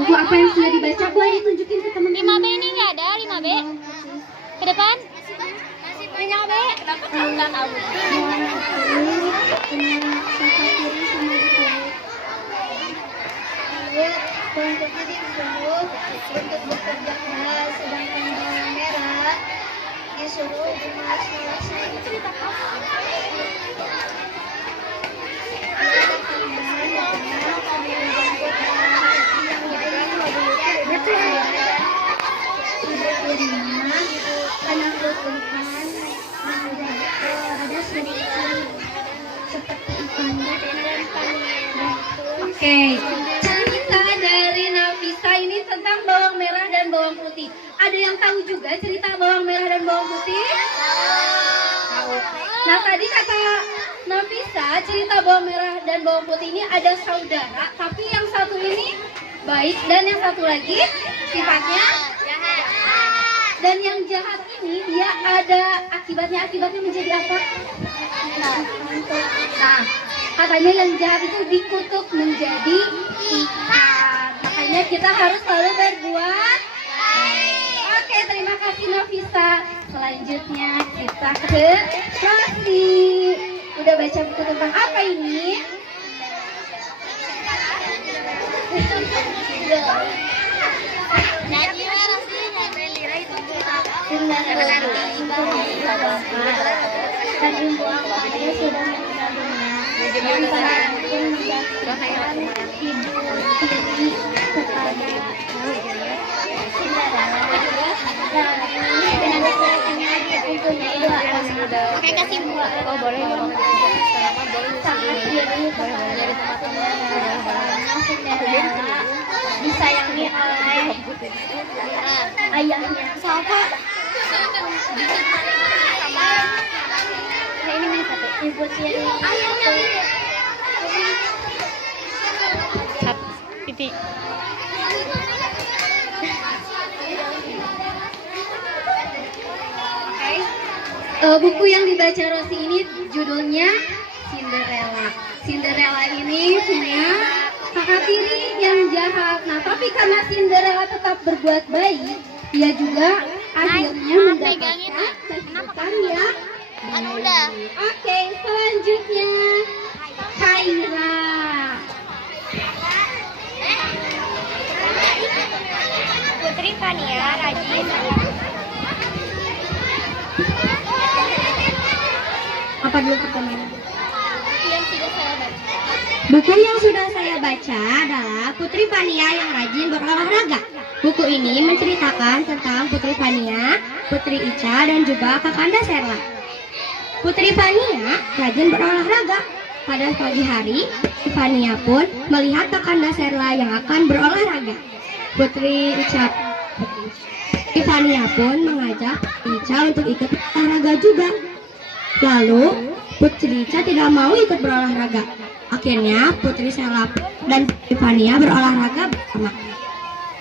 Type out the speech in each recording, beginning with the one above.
Buku apa yang sudah dibaca boleh ditunjukin ke teman-teman. 5B ini nggak ada, 5B. Ke depan. 5B. Kenapa kamu? Bawang putih disuruh untuk bekerja keras, sedangkan bawang merah disuruh dimasak. Oke, cerita dari Nafisa ini tentang bawang merah dan bawang putih. Ada yang tahu juga cerita bawang merah dan bawang putih? Tahu. Nah, tadi kata Nafisa cerita bawang merah dan bawang putih ini ada saudara, tapi yang satu ini baik dan yang satu lagi sifatnya jahat. Dan yang jahat ini dia ada akibatnya menjadi apa? Nah, katanya yang jahat itu dikutuk menjadi ikan. Makanya kita harus selalu berbuat baik. Oke, terima kasih Nafisa. Selanjutnya kita ke Rossi. Udah baca buku tentang apa ini? Dan ibu bapaknya sudah meninggal dunia. Antara pun mendaftarkan ibu tiri kepada Cinderella. Dan ceritanya diuntungnya dua orang. Oke, kasih buah. Oh, boleh. Sangat iri kepada Cinderella disayangi oleh ayahnya. Siapa? Ini mana satu? Ibu tiri. Titik. Buku yang dibaca Rosi ini judulnya Cinderella. Cinderella ini punya kakak tiri yang jahat. Nah, tapi karena Cinderella tetap berbuat baik, dia juga akhirnya mendapatkan kehidupan yang Udah. Oke, selanjutnya Kaira. Putri Fania rajin. Apa dulu pertanyaan? Yang sudah saya baca. Buku yang sudah saya baca adalah Putri Fania yang rajin berolahraga. Buku ini menceritakan tentang Putri Fania, Putri Ica, dan juga Kakanda Serla. Putri Fania rajin berolahraga. Pada pagi hari, Fania pun melihat Kakanda Serla yang akan berolahraga. Putri Fania pun mengajak Ica untuk ikut olahraga juga. Lalu, Putri Ica tidak mau ikut berolahraga. Akhirnya, Putri Serla dan Putri Fania berolahraga bersama.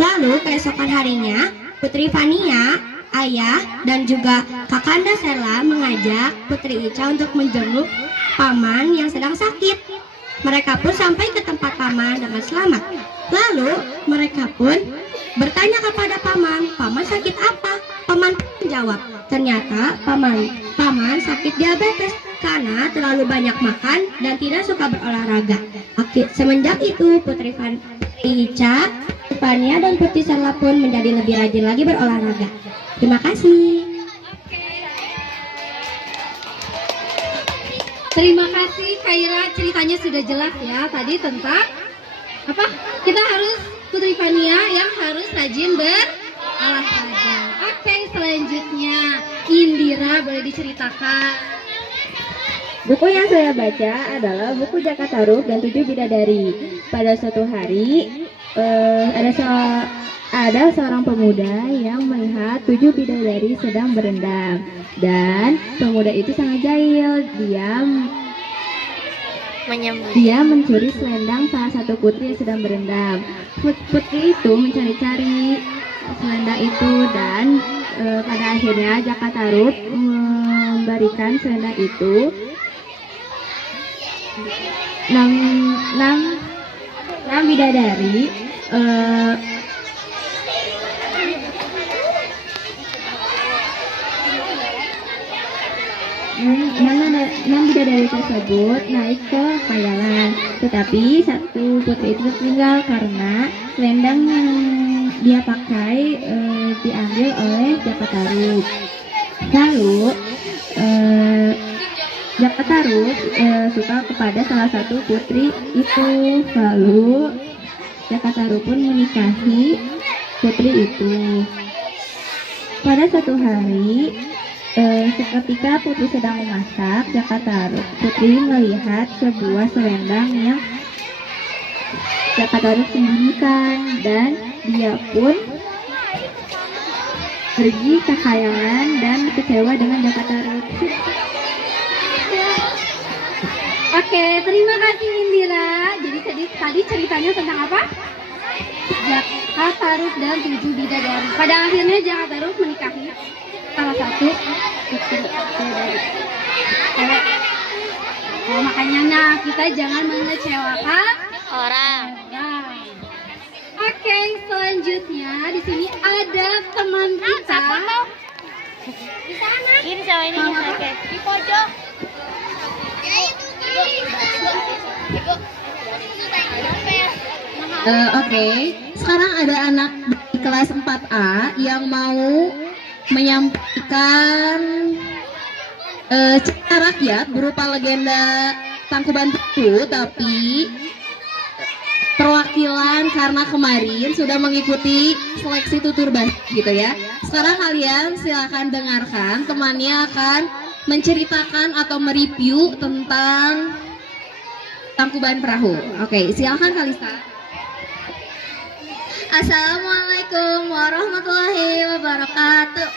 Lalu, keesokan harinya, Putri Fania, ayah, dan juga Kakanda Serla mengajak Putri Ica untuk menjenguk paman yang sedang sakit. Mereka pun sampai ke tempat paman dengan selamat. Lalu mereka pun bertanya kepada paman, "Paman sakit apa?" Paman menjawab, "Ternyata paman sakit diabetes karena terlalu banyak makan dan tidak suka berolahraga." Semenjak itu Putri Ica, Fania, dan Putri Serla pun menjadi lebih rajin lagi berolahraga. Terima kasih. Terima kasih Kaira, ceritanya sudah jelas ya tadi tentang apa? Kita harus Putri Fania yang harus rajin berolahraga. Oke, selanjutnya Indira, boleh diceritakan. Buku yang saya baca adalah buku Jaka Tarub dan 7 Bidadari. Pada suatu hari ada seorang pemuda yang melihat 7 bidadari sedang berendam, dan pemuda itu sangat jahil. Dia mencuri selendang salah satu putri yang sedang berendam. Putri itu mencari-cari selendang itu, dan pada akhirnya Jaka Tarub memberikan selendang itu 6 bidadari eh, enam bidadari tersebut naik ke khayalan, tetapi satu putri itu tertinggal karena selendang yang dia pakai diambil oleh Jakatarut. Lalu Jakatarut suka kepada salah satu putri itu, lalu Jakatarut pun menikahi putri itu. Pada suatu hari, seketika putri sedang memasak, Jakatarut putri melihat sebuah selendang yang Jakatarut sembunyikan, dan dia pun pergi ke khayalan dan kecewa dengan Jakatarut. Oke, terima kasih Indira. Jadi tadi ceritanya tentang apa? Jakatarut dan 7 bidadari. Pada akhirnya Jakatarut menikahi salah satu putri bidadari. Makanya kita jangan mengecewakan Orang. Oke, selanjutnya di sini ada teman kita. Di sana. Ini sama ini di pojok. Oke, sekarang ada anak di kelas 4A yang mau menyampaikan cerita rakyat berupa legenda Tangkuban Perahu, tapi perwakilan karena kemarin sudah mengikuti seleksi tutur bahasa gitu ya. Sekarang kalian silakan dengarkan, temannya akan menceritakan atau mereview tentang Tangkuban Perahu. Oke, silakan Kalista. Assalamualaikum warahmatullahi wabarakatuh.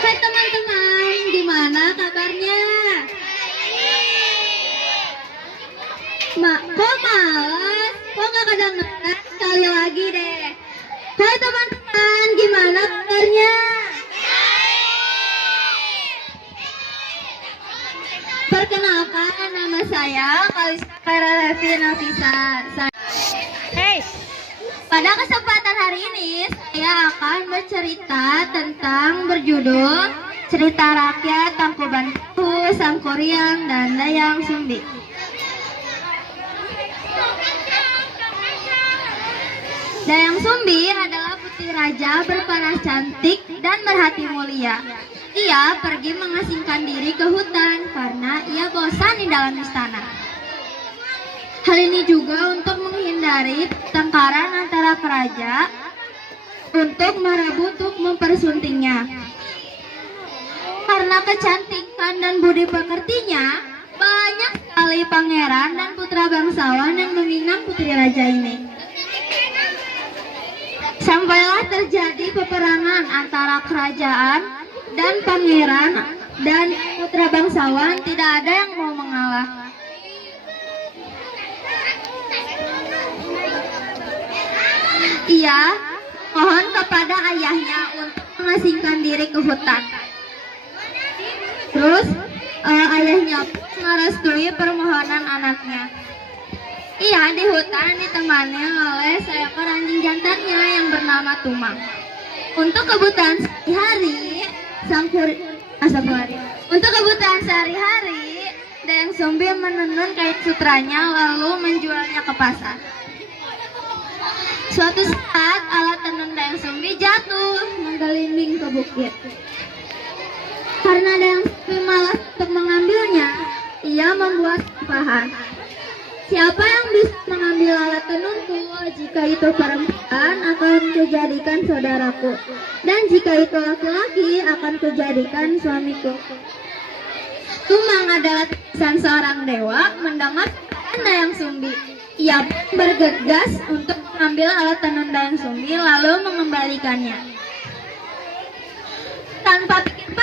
Hai teman-teman, gimana kabarnya? Kok malas? Kok gak kedengeran? Sekali lagi deh. Hai teman-teman, gimana kabarnya? Perkenalkan, nama saya Kalista Levi Nafisa. Pada kesempatan hari ini, saya akan bercerita tentang berjudul Cerita Rakyat Tangkuban Perahu, Sangkuriang, dan Dayang Sumbi. Dayang Sumbi adalah putri raja berparas cantik dan berhati mulia. Ia pergi mengasingkan diri ke hutan karena ia bosan di dalam istana. Hal ini juga untuk menghindari pertengkaran antara keraja untuk merebut mempersuntingnya. Karena kecantikan dan budi pekertinya, banyak sekali pangeran dan putra bangsawan yang meminang putri raja ini. Sampailah terjadi peperangan antara kerajaan dan pangeran dan putra bangsawan, tidak ada yang mau mengalah. Ia mohon kepada ayahnya untuk mengasingkan diri ke hutan. Terus ayahnya pun merestui permohonan anaknya. Ia di hutan ditemani oleh seekor anjing jantannya yang bernama Tumang. Untuk kebutuhan sehari-hari, Dayang Sumbi menenun kain sutranya lalu menjualnya ke pasar. Suatu saat alat tenun Dayang Sumbi jatuh menggelinding ke bukit. Karena Dayang Sumbi malas untuk mengambilnya, ia membuat sumpahan. Siapa yang bisa mengambil alat tenunku, jika itu perempuan akan kujadikan saudaraku, dan jika itu laki-laki akan kujadikan suamiku. Tumang adalah tulisan seorang dewa. Mendengar Dayang Sumbi, ia bergegas untuk mengambil alat tenun Dayang Sumbi lalu mengembalikannya. Tanpa pikir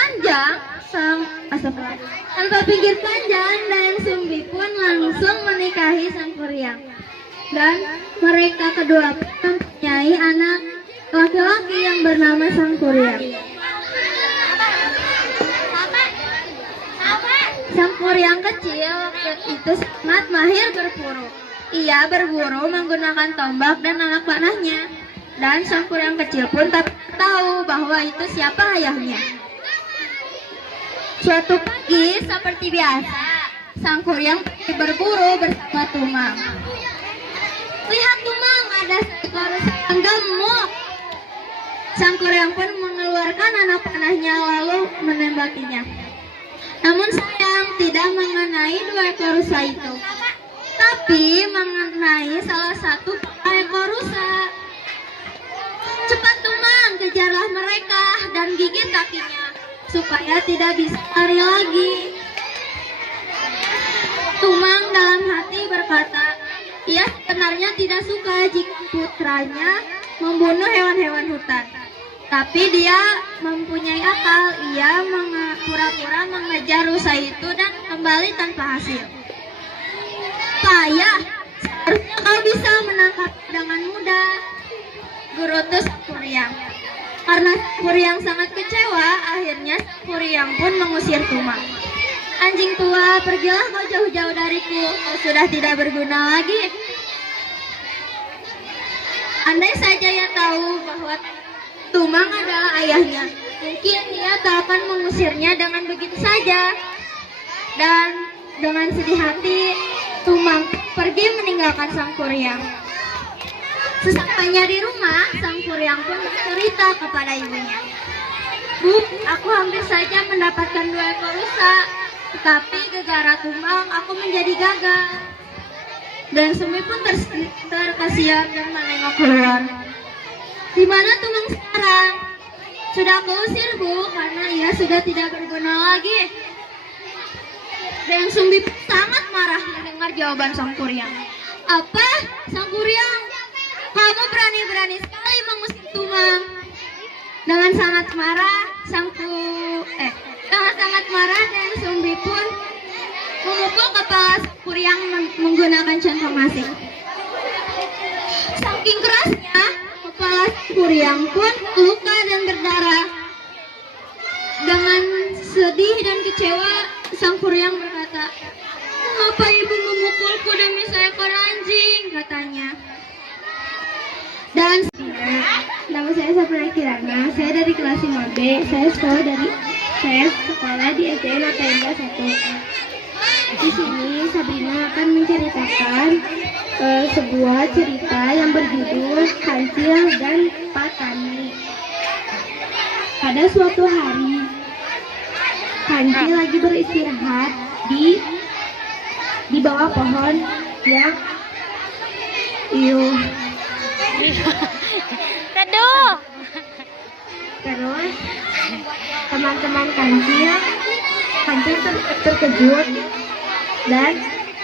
panjang, Dayang Sumbi pun langsung menikahi Sangkuriang, dan mereka kedua pun mempunyai anak laki-laki yang bernama Sangkuriang. Kuryang kecil itu sangat mahir berburu. Ia berburu menggunakan tombak dan anak panahnya. Dan sang kuryang kecil pun tak tahu bahwa itu siapa ayahnya. Suatu pagi seperti biasa, sang kuryang pergi berburu bersama Tumang. Lihat Tumang, ada seekor yang gemuk. Sang kuryang pun mengeluarkan anak panahnya lalu menembakinya. Namun sayang tidak mengenai 2 ekor rusa itu, tapi mengenai salah satu ekor rusa. Cepat Tumang, kejarlah mereka dan gigit kakinya supaya tidak bisa lari lagi. Tumang dalam hati berkata, ia sebenarnya tidak suka jika putranya membunuh hewan-hewan hutan. Tapi dia mempunyai akal, ia pura-pura mengejar rusa itu dan kembali tanpa hasil. Payah, seharusnya kau bisa menangkap dengan mudah, gerutu sang kuryang. Karena kuryang sangat kecewa, akhirnya kuryang pun mengusir Tumang. Anjing tua, pergilah kau jauh-jauh dariku, kau sudah tidak berguna lagi. Andai saja ia tahu bahwa Tumang adalah ayahnya, mungkin dia tak akan mengusirnya dengan begitu saja. Dan dengan sedih hati, Tumang pergi meninggalkan sang kuryang. Sesampainya di rumah, sang kuryang pun bercerita kepada ibunya. Bu, aku hampir saja mendapatkan 2 ekor rusa, tetapi gara-gara Tumang aku menjadi gagal. Dan Sumi pun terkesiap dan menengok keluar. Di mana Tumang sekarang? Sudah aku usir, Bu, karena ia sudah tidak berguna lagi. Dan Sumbi sangat marah mendengar jawaban sang kuryang. Apa? Sang kuryang, kamu berani-berani sekali mengusir Tumang. Dengan sangat marah, dan Sumbi pun memukul kepala sang kuryang menggunakan centong masing. Saking kerasnya, kepala sang kuryang pun luka dan berdarah. Dengan sedih dan kecewa, sang kuryang berkata, "Mengapa ibu memukulku demi seekor anjing?" katanya. Dan nama saya Sabrina Kirana, saya dari kelas 5B, saya sekolah di SDN Atenda 1. Di sini Sabrina akan menceritakan sebuah cerita yang berjudul Kancil dan Patani. Pada suatu hari, Kancil lagi beristirahat di bawah pohon yang Teduh. Terus teman-teman Kancil terkejut dan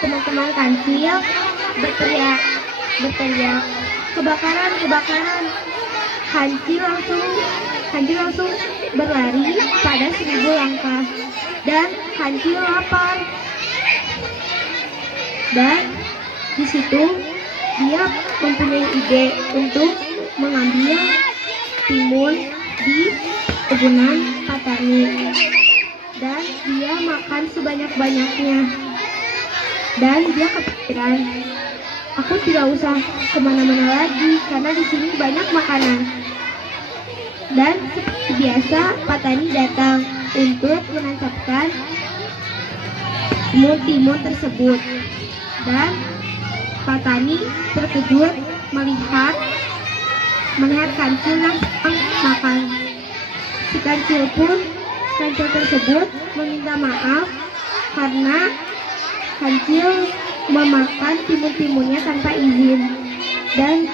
teman-teman Kancil berteriak, kebakaran. Kancil langsung berlari pada 1000 langkah dan Kancil lapar. Dan di situ dia mempunyai ide untuk mengambil timun di kebunan Patani. Dan dia makan sebanyak-banyaknya. Dan dia kepikiran, aku tidak usah kemana-mana lagi karena di sini banyak makanan. Dan seperti biasa, Patani datang untuk menancapkan timun tersebut. Dan Patani terkejut melihat Kancil yang sedang makan. Si Kancil tersebut meminta maaf karena Kancil memakan timun-timunnya tanpa izin. Dan